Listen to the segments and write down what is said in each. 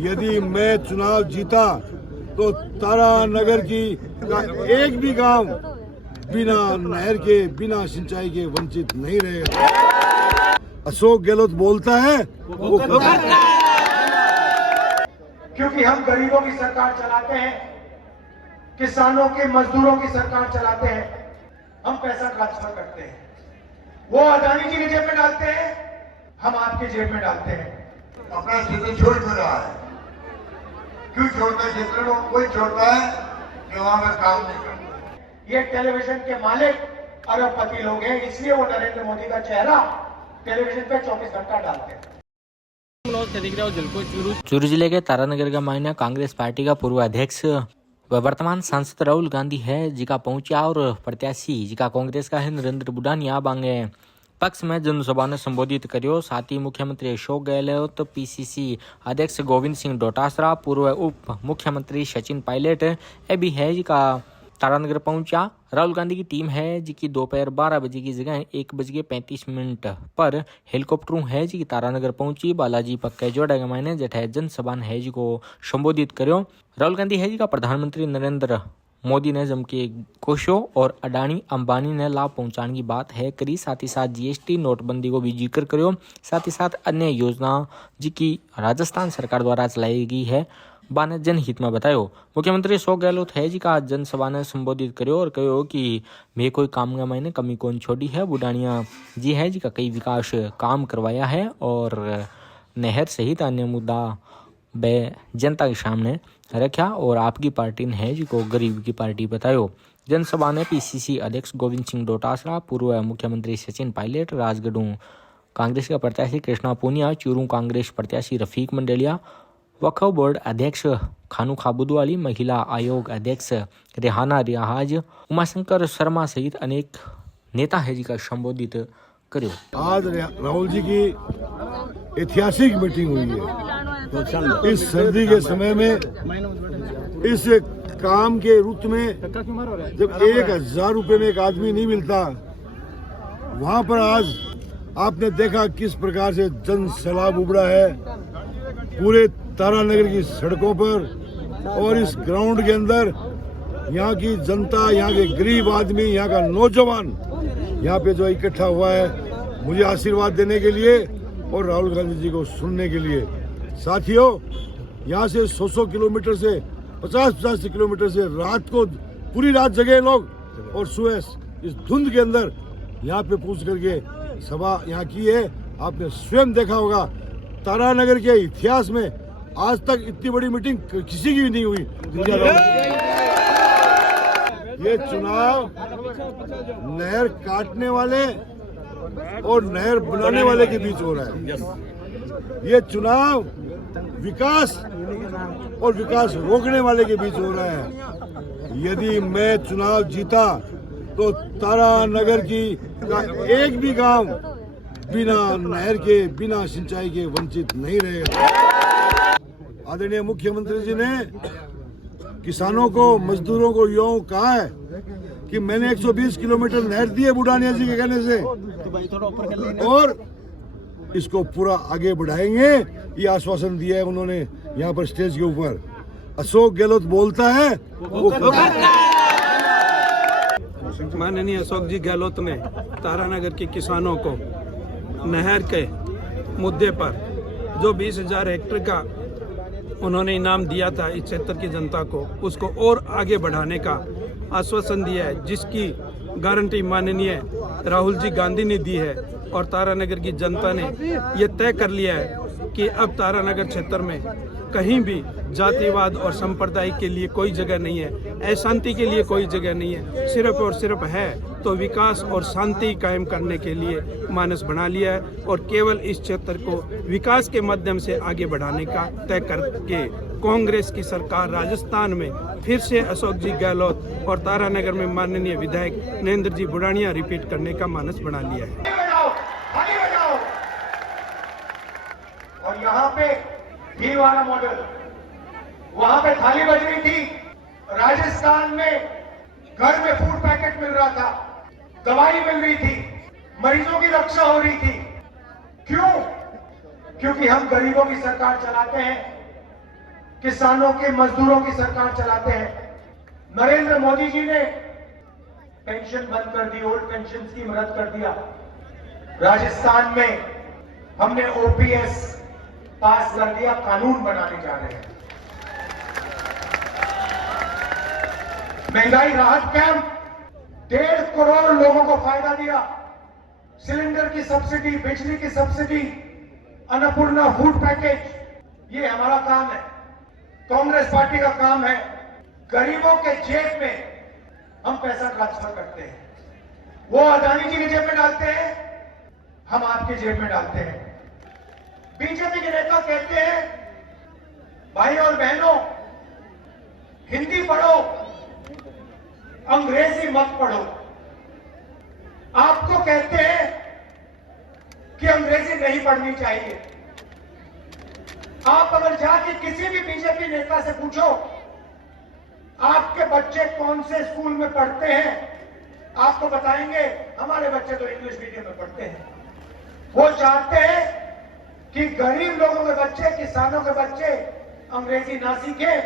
यदि मैं चुनाव जीता तो तारानगर की एक भी गांव बिना नहर के, बिना सिंचाई के वंचित नहीं रहेगा। अशोक गहलोत बोलता है वो करता है। क्योंकि हम गरीबों की सरकार चलाते हैं, किसानों के, मजदूरों की सरकार चलाते हैं। हम पैसा ट्रांसफर करते हैं, वो अदानी जी की जेब में डालते हैं, हम आपके जेब में डालते हैं। अपना क्षेत्र छोड़ क्यों रहा है? क्यों छोड़ता है? क्षेत्र को कोई छोड़ता है कि वहां पर काम नहीं करता। ये टेलीविजन के मालिक अरबपति लोग हैं, इसलिए वो नरेंद्र मोदी का चेहरा टेलीविजन पे 24 घंटा डालते हैं। चूरू जिले के तारानगर का मायना कांग्रेस पार्टी का पूर्व अध्यक्ष व वर्तमान सांसद राहुल गांधी है, जिका पहुंचा और प्रत्याशी जिका कांग्रेस का है नरेंद्र बुढ़ानिया बांगे पक्ष में जनसभा ने संबोधित करियो। साथ ही मुख्यमंत्री अशोक गहलोत, पीसीसी अध्यक्ष गोविंद सिंह डोटासरा, पूर्व उप मुख्यमंत्री सचिन पायलट ए भी है जिका तारानगर पहुंचा। राहुल गांधी की टीम है जिसकी दोपहर 12 बजे की जगह 1:35 पर हेलीकॉप्टरों है जी तारानगर पहुंची। बालाजी पक्के जोड़ा मायने जठे जनसभा है जी को संबोधित करो। राहुल गांधी है जी का प्रधानमंत्री नरेंद्र मोदी ने जम के कोशो और अडानी अंबानी ने लाभ पहुंचाने की बात है करी। साथ ही साथ जीएसटी नोटबंदी को भी जिक्र करो। साथ ही साथ अन्य योजना जी की राजस्थान सरकार द्वारा चलाई गई है बाने जनहित में बतायो। मुख्यमंत्री अशोक गहलोत है जी का जनसभा ने संबोधित करो और कहो कि मैं कोई काम का मैंने कमी कौन छोड़ी है। बुढ़ानिया जी है जी का कई विकास काम करवाया है और नहर सहित अन्य मुद्दा बे जनता के सामने रखा और आपकी पार्टी ने है जी को गरीब की पार्टी बतायो। जनसभा ने पीसीसी अध्यक्ष गोविंद सिंह डोटासरा, पूर्व मुख्यमंत्री सचिन पायलट, राजगढ़ कांग्रेस का प्रत्याशी कृष्णा पूनिया, चूरू कांग्रेस प्रत्याशी रफीक मंडेलिया, वक्फ बोर्ड अध्यक्ष खानू खाबुदवाली, महिला आयोग अध्यक्ष रेहाना रियाज, उमाशंकर शर्मा सहित अनेक नेता है जी का संबोधित करो। आज राहुल जी की ऐतिहासिक मीटिंग हुई है। इस सर्दी के समय में, इस काम के रुत में, जब 1000 रुपए में एक आदमी नहीं मिलता, वहां पर आज आपने देखा किस प्रकार से जन सैलाब उमड़ा है पूरे तारानगर की सड़कों पर और इस ग्राउंड के अंदर। यहाँ की जनता, यहाँ के गरीब आदमी, यहाँ का नौजवान यहाँ पे जो इकट्ठा हुआ है मुझे आशीर्वाद देने के लिए और राहुल गांधी जी को सुनने के लिए। साथियों, यहाँ से 100 किलोमीटर से 50 किलोमीटर से रात को पूरी रात जगे लोग और सुबह इस धुंध के अंदर यहाँ पे पूछ करके सभा यहाँ की है। आपने स्वयं देखा होगा तारानगर के इतिहास में आज तक इतनी बड़ी मीटिंग किसी की भी नहीं हुई। ये चुनाव नहर काटने वाले और नहर बनाने वाले के बीच हो रहा है। ये चुनाव विकास और विकास रोकने वाले के बीच हो रहा है। यदि मैं चुनाव जीता तो तारानगर की एक भी गांव बिना नहर के, बिना सिंचाई के वंचित नहीं रहेगा। आदरणीय मुख्यमंत्री जी ने किसानों को, मजदूरों को यूं कहा है कि मैंने 120 किलोमीटर नहर दी है बुढ़ानिया जी के कहने से और इसको पूरा आगे बढ़ाएंगे, ये आश्वासन दिया है उन्होंने यहाँ पर स्टेज के ऊपर। अशोक गहलोत बोलता है वो करता है। माननीय अशोक जी गहलोत ने तारानगर के किसानों को नहर के मुद्दे पर जो 20,000 हेक्टेयर का उन्होंने इनाम दिया था इस क्षेत्र की जनता को, उसको और आगे बढ़ाने का आश्वासन दिया है, जिसकी गारंटी माननीय राहुल जी गांधी ने दी है। और तारानगर की जनता ने ये तय कर लिया है कि अब तारानगर क्षेत्र में कहीं भी जातिवाद और संप्रदाय के लिए कोई जगह नहीं है, अशांति के लिए कोई जगह नहीं है। सिर्फ और सिर्फ है तो विकास और शांति कायम करने के लिए मानस बना लिया है और केवल इस क्षेत्र को विकास के माध्यम से आगे बढ़ाने का तय करके कांग्रेस की सरकार राजस्थान में फिर से अशोक जी गहलोत और तारानगर में माननीय विधायक नरेंद्र जी बुढ़ानिया रिपीट करने का मानस बना लिया है। और यहाँ पे घी वाला मॉडल, वहां पे थाली बज रही थी। राजस्थान में घर में फूड पैकेट मिल रहा था, दवाई मिल रही थी, मरीजों की रक्षा हो रही थी। क्यों? क्योंकि हम गरीबों की सरकार चलाते हैं, किसानों के, मजदूरों की सरकार चलाते हैं। नरेंद्र मोदी जी ने पेंशन बंद कर दी, ओल्ड पेंशन स्कीम रद्द कर दिया। राजस्थान में हमने ओपीएस पास कर दिया, कानून बनाने जा रहे हैं। महंगाई राहत कैंप 1.5 करोड़ लोगों को फायदा दिया। सिलेंडर की सब्सिडी, बिजली की सब्सिडी, अन्नपूर्णा फूड पैकेज, ये हमारा काम है, कांग्रेस पार्टी का काम है। गरीबों के जेब में हम पैसा ट्रांसफर करते हैं। वो अदानी जी की जेब में डालते हैं, हम आपके जेब में डालते हैं। बीजेपी के नेता कहते हैं, भाई और बहनों, हिंदी पढ़ो, अंग्रेजी मत पढ़ो। आपको कहते हैं कि अंग्रेजी नहीं पढ़नी चाहिए। आप अगर जाके किसी भी बीजेपी नेता से पूछो, आपके बच्चे कौन से स्कूल में पढ़ते हैं, आपको बताएंगे हमारे बच्चे तो इंग्लिश मीडियम में पढ़ते हैं। वो चाहते हैं कि गरीब लोगों के बच्चे, किसानों के बच्चे अंग्रेजी ना सीखे,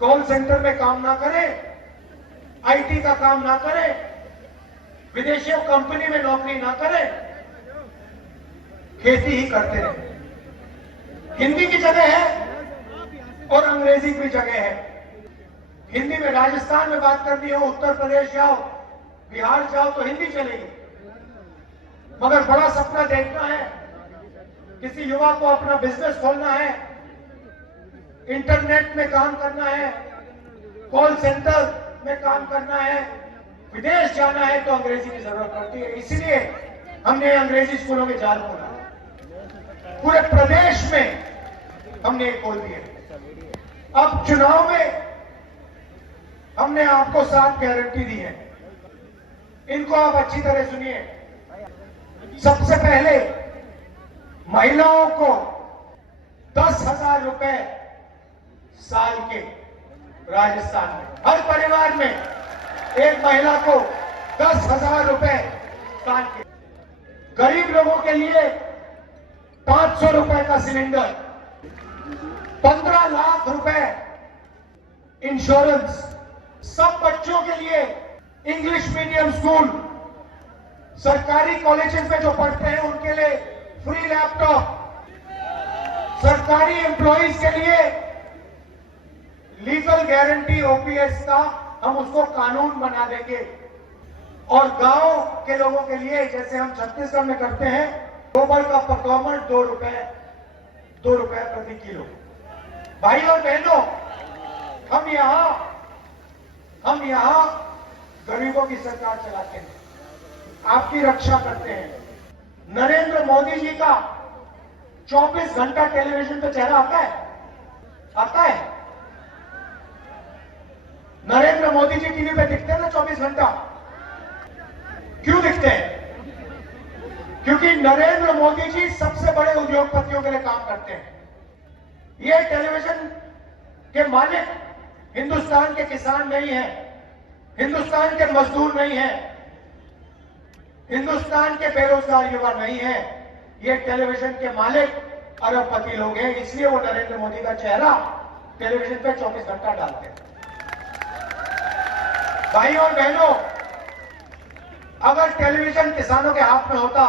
कॉल सेंटर में काम ना करें, आईटी का काम ना करें, विदेशी कंपनी में नौकरी ना करें, खेती ही करते रहे। हिंदी की जगह है और अंग्रेजी की जगह है। हिंदी में राजस्थान में बात करनी हो, उत्तर प्रदेश जाओ, बिहार जाओ तो हिंदी चलेगी। मगर बड़ा सपना देखना है, किसी युवा को अपना बिजनेस खोलना है, इंटरनेट में काम करना है, कॉल सेंटर में काम करना है, विदेश जाना है तो अंग्रेजी की जरूरत पड़ती है। इसलिए हमने अंग्रेजी स्कूलों के जाल खोला। पूरे प्रदेश में हमने खोल दिए। अब चुनाव में हमने आपको 7 गारंटी दी है, इनको आप अच्छी तरह सुनिए। सबसे पहले महिलाओं को 10,000 रुपए साल के, राजस्थान में हर परिवार में एक महिला को 10,000 रुपए साल के। गरीब लोगों के लिए 500 रुपए का सिलेंडर, 15 लाख रुपए इंश्योरेंस, सब बच्चों के लिए इंग्लिश मीडियम स्कूल, सरकारी कॉलेजेस में जो पढ़ते हैं उनके लिए फ्री लैपटॉप, सरकारी एम्प्लॉइज के लिए लीगल गारंटी ओपीएस का हम उसको कानून बना देंगे। और गांव के लोगों के लिए जैसे हम छत्तीसगढ़ में करते हैं, गोबर का परफॉर्मेंस 2 रुपए प्रति किलो। भाई और बहनों, हम यहां गरीबों की सरकार चलाते हैं, आपकी रक्षा करते हैं। नरेंद्र मोदी जी का 24 घंटा टेलीविजन पे चेहरा आता है? नरेंद्र मोदी जी टीवी पे दिखते हैं ना 24 घंटा? क्यों दिखते हैं? क्योंकि नरेंद्र मोदी जी सबसे बड़े उद्योगपतियों के लिए काम करते हैं। ये टेलीविजन के मालिक हिंदुस्तान के किसान नहीं है, हिंदुस्तान के मजदूर नहीं है, हिंदुस्तान के बेरोजगार युवा नहीं है। ये टेलीविजन के मालिक अरबपति लोग हैं, इसलिए वो नरेंद्र मोदी का चेहरा टेलीविजन पे 24 घंटा डालते हैं। भाई और बहनों, अगर टेलीविजन किसानों के हाथ में होता,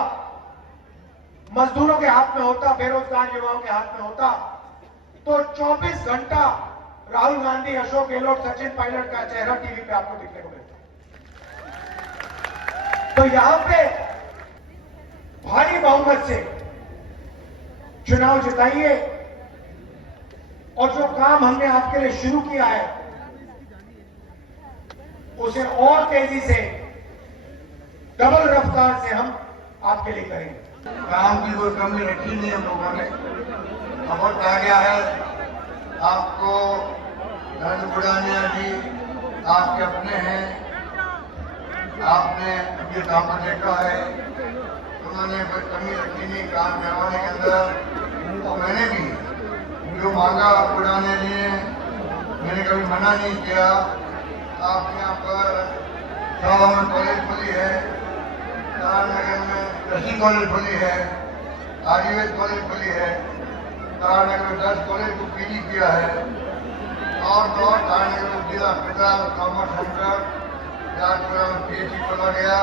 मजदूरों के हाथ में होता, बेरोजगार युवाओं के हाथ में होता, तो 24 घंटा राहुल गांधी, अशोक गहलोत, सचिन पायलट का चेहरा टीवी पे आपको दिखने को मिलता। तो यहां पे भारी बहुमत से चुनाव जिताइए और जो काम हमने आपके लिए शुरू किया है उसे और तेजी से, डबल रफ्तार से हम आपके लिए करेंगे। काम की कोई कमी रखी नहीं हम लोगों ने। बहुत आ गया है। आपको नरेंद्र बुढ़ानिया जी आपके अपने हैं, आपने उनके काम को देखा है, उन्होंने कोई कमी रखी नहीं काम करवाने के अंदर। और मैंने भी जो मांगा बुढ़ानिया जी ने, मैंने कभी मना नहीं किया। आपके यहाँ पर गवर्नमेंट कॉलेज खुली है, तारानगर में कृषि कॉलेज खुली है, आयुर्वेद कॉलेज खुली है, तारानगर 10 कॉलेज को पीजी किया है और तारानगर में जिला अस्पताल कॉमर्स सेंटर राजपुरा में पीएचसी खोला गया,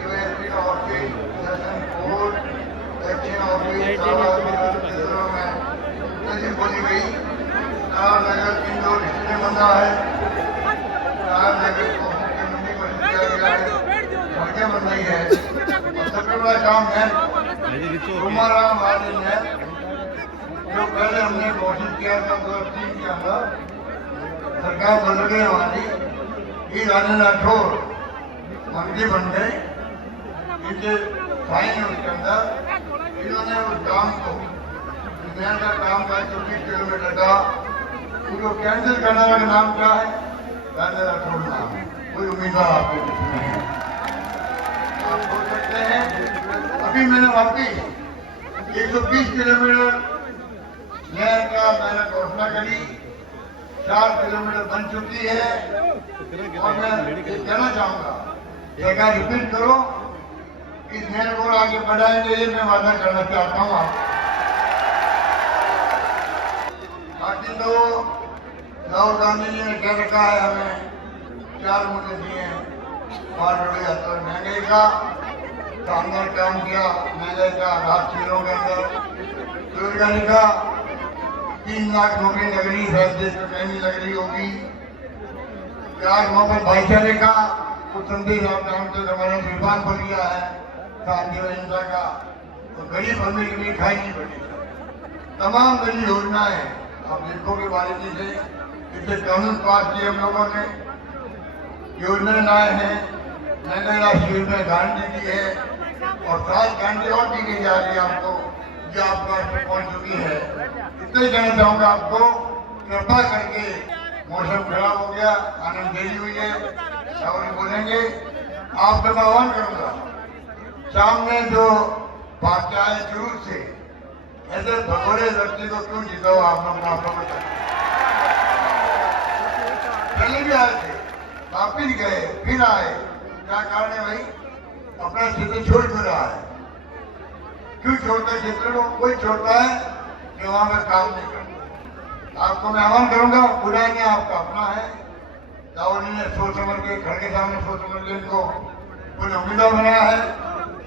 यूएसपी का ऑफिस, सेशन कोर्ट, दक्षिण ऑफिस में खोली गई। तारानगर इंडोर डिस्प्ले बना है, तारानगर को मुख्य मंडी को किया गया है, सड़कें बन रही है। सबसे बड़ा काम है रुमाराम वाले ने जो पहले हमने घोषित किया था 2003 के अंदर, सरकार बदल गई हमारी, ये रानी राठौर मंत्री बन गए, इनके फाइन उसके अंदर इन्होंने उस काम को नया का काम का 24 किलोमीटर का उनको कैंसिल करने का नाम क्या है? रानी राठौर नाम। कोई उम्मीदवार आपके कुछ नहीं है, आप सोच सकते हैं। अभी मैंने वाकई 120 किलोमीटर नहर का मैंने घोषणा करी, 4 किलोमीटर बन चुकी है और मैं ये कहना चाहूंगा, जगह रिपीट करो, इस नहर को आगे बढ़ाएंगे, ये मैं वादा करना चाहता हूँ आपको। बाकी तो राहुल गांधी जी ने कह रखा है, हमें 4 मुद्दे दिए हैं, 5 महंगाई का शानदार काम किया, महंगाई का राहत शिविरों के अंदर, बेरोजगारी का 3 लाख नौकरी लग रही है, देश में कहीं नहीं लग रही होगी। आज मोहम्मद भाईचारे का कुछ संदेश आप जानते हो, हमारे निर्माण पर लिया है शांति और हिंसा का, तो गरीब बंदे के लिए खाई नहीं पड़ी। तमाम बड़ी योजनाएं आप देखोगे बारीकी से, इसे कानून पास किए हम लोगों ने, योजनाएं लाए हैं, महंगाई राशि योजना गारंटी दी है और 7 गारंटी और दी गई जा रही है आपको, जो आपको आज तक पहुंच चुकी है। इतना ही कहना चाहूंगा आपको, कृपा करके मौसम खराब हो गया, आनंद देरी हुई है, और बोलेंगे आप तक आह्वान करूंगा, सामने जो भाजपा है शुरू से ऐसे भगोड़े व्यक्ति को क्यों जीता हो आप लोग पहले भी आए थे, वापिस गए, फिर आए, क्या कारण है भाई? अपना क्षेत्र छोड़ क्यों रहा है? क्यों छोड़ता है क्षेत्र को? कोई छोड़ता है कि वहां पर काम नहीं करता। आपको मैं आह्वान करूंगा, बुराई आपका अपना है, राहुल जी ने सोच समझ के, घर के सामने सोच समझ के इनको कोई उम्मीदवार बनाया है।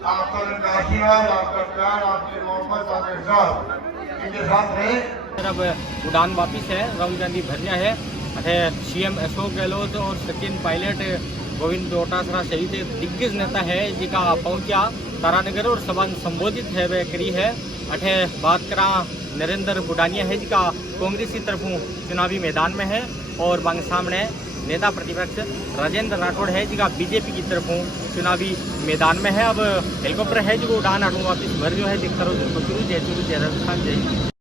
आपका इनका आशीर्वाद, आपका प्यार, आपकी मोहब्बत, आपके साथ इनके साथ रहे। अब उड़ान वापिस है, राहुल गांधी भरना है, सीएम अशोक गहलोत और सचिन पायलट गोविंद डोटासरा सहित दिग्गज नेता है जिका पहुंचा तारानगर और सभा संबोधित है वह करी है। अठे बात करा नरेंद्र बुडानिया है जिका कांग्रेस की तरफों चुनावी मैदान में है और बांग सामने नेता प्रतिपक्ष राजेंद्र राठौड़ है जिका बीजेपी की तरफों चुनावी मैदान में है। अब हेलीकॉप्टर है जो उड़ान आटू वापिस भर जो है दिखता रहो जय राजस्थान जय।